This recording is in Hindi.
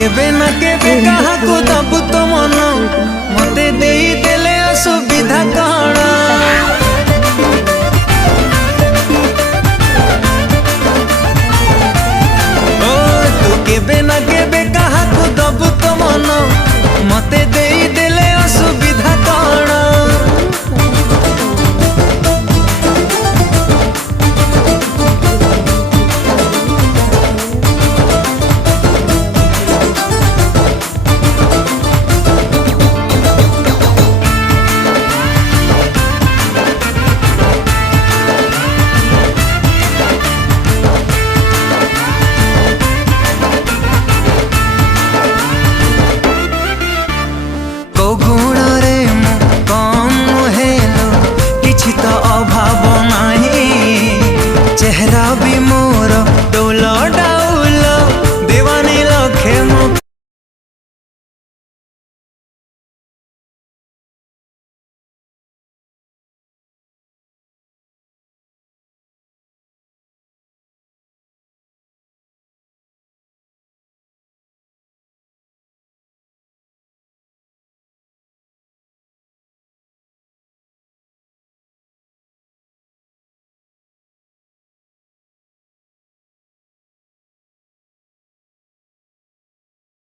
केबे ना केबे कहा को दबु तो मन मते देई देले असुविधा कण ओ तू केबे ना केबे कहा को दबु तो मन मते देई देले असुविधा कण चेहरा भी